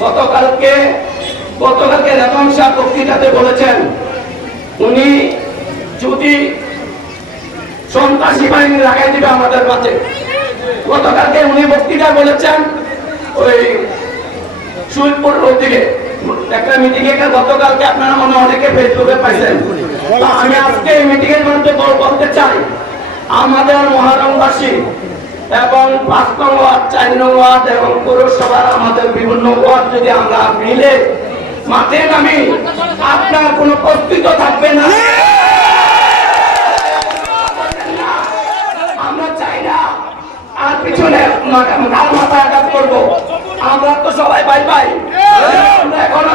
গতকালকে গতকালকে রেতন শাহ বক্তৃতাতে বলেছেন, উনি যদি সন্ত্রাসী বাহিনী লাগাই দিবে আমাদের মাঝে। গতকালকে উনি বক্তৃতা বলেছেন, ওই সুইলপুর ওদিকে একটা মিটিং এ গতকালকে আপনারা মনে অনেকে ফেসবুকে পাইছেন। আমি আজকে এই মিটিং এর মধ্যে বল- বলতে চাই, আমাদের মহারমবাসী এবং পাঁচ নং ওয়ার্ড, চার নং ওয়ার্ড এবং পৌরসভার আমাদের বিভিন্ন ওয়ার্ড যদি আমরা মিলে মাঠে নামি, আপনার কোনো কর্তৃত্ব থাকবে না। আমরা চাই না আর পিছনে মাথা করব। তো সবাই পাই পাই আমরা এখনও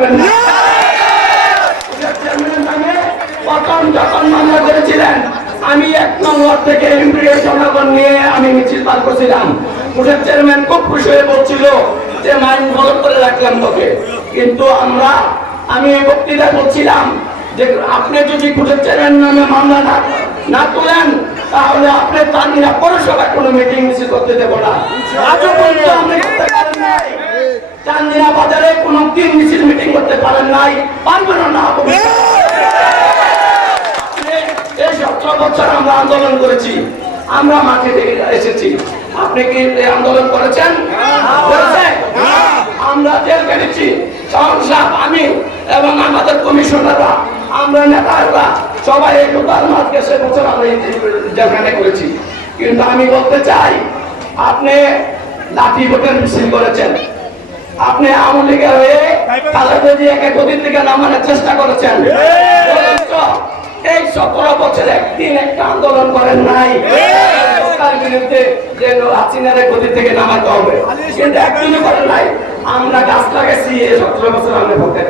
পারবেন না। প্রথম যখন মামলা করেছিলেন আমি এক নম্বর থেকে এমপির জনগণ নিয়ে আমি মিছিল পার করছিলাম। পুলিশ চেয়ারম্যান খুব খুশি হয়ে বলছিল যে মাইন ফলো করে রাখলাম তোকে। কিন্তু আমরা আমি এই বক্তৃতা বলছিলাম যে আপনি যদি পুলিশ চেয়ারম্যান নামে মামলা না না তোলেন তাহলে আপনি চান্দিনা পৌরসভায় কোনো মিটিং মিছিল করতে দেবো না। আজও পর্যন্ত আপনি করতে পারেন নাই। চান্দিনা বাজারে কোনো দিন মিছিল মিটিং করতে পারেন নাই পারবেন না এই সতেরো বছর আমরা আন্দোলন করেছি আমরা মাঠে এসেছি। আপনি কি আন্দোলন করেছেন? আমরা জেল কেটেছি আমি এবং আমাদের কমিশনাররা আমরা নেতারা সবাই এই লোকাল মাঠকে সে বছর আমরা এই করেছি। কিন্তু আমি বলতে চাই আপনি লাঠি ভোটের মিছিল করেছেন। আপনি আওয়ামী লীগের হয়ে খালেদা জিয়াকে গদির থেকে নামানোর চেষ্টা করেছেন। এই সতেরো বছর একদিন একটা আন্দোলন করেন নাই? বিরুদ্ধে যে হাসিনারে গদি থেকে নামাতে হবে। কিন্তু একদিনও করেন নাই। আমরা গাছ লাগাইছি এই সতেরো বছর আমরা ভোটে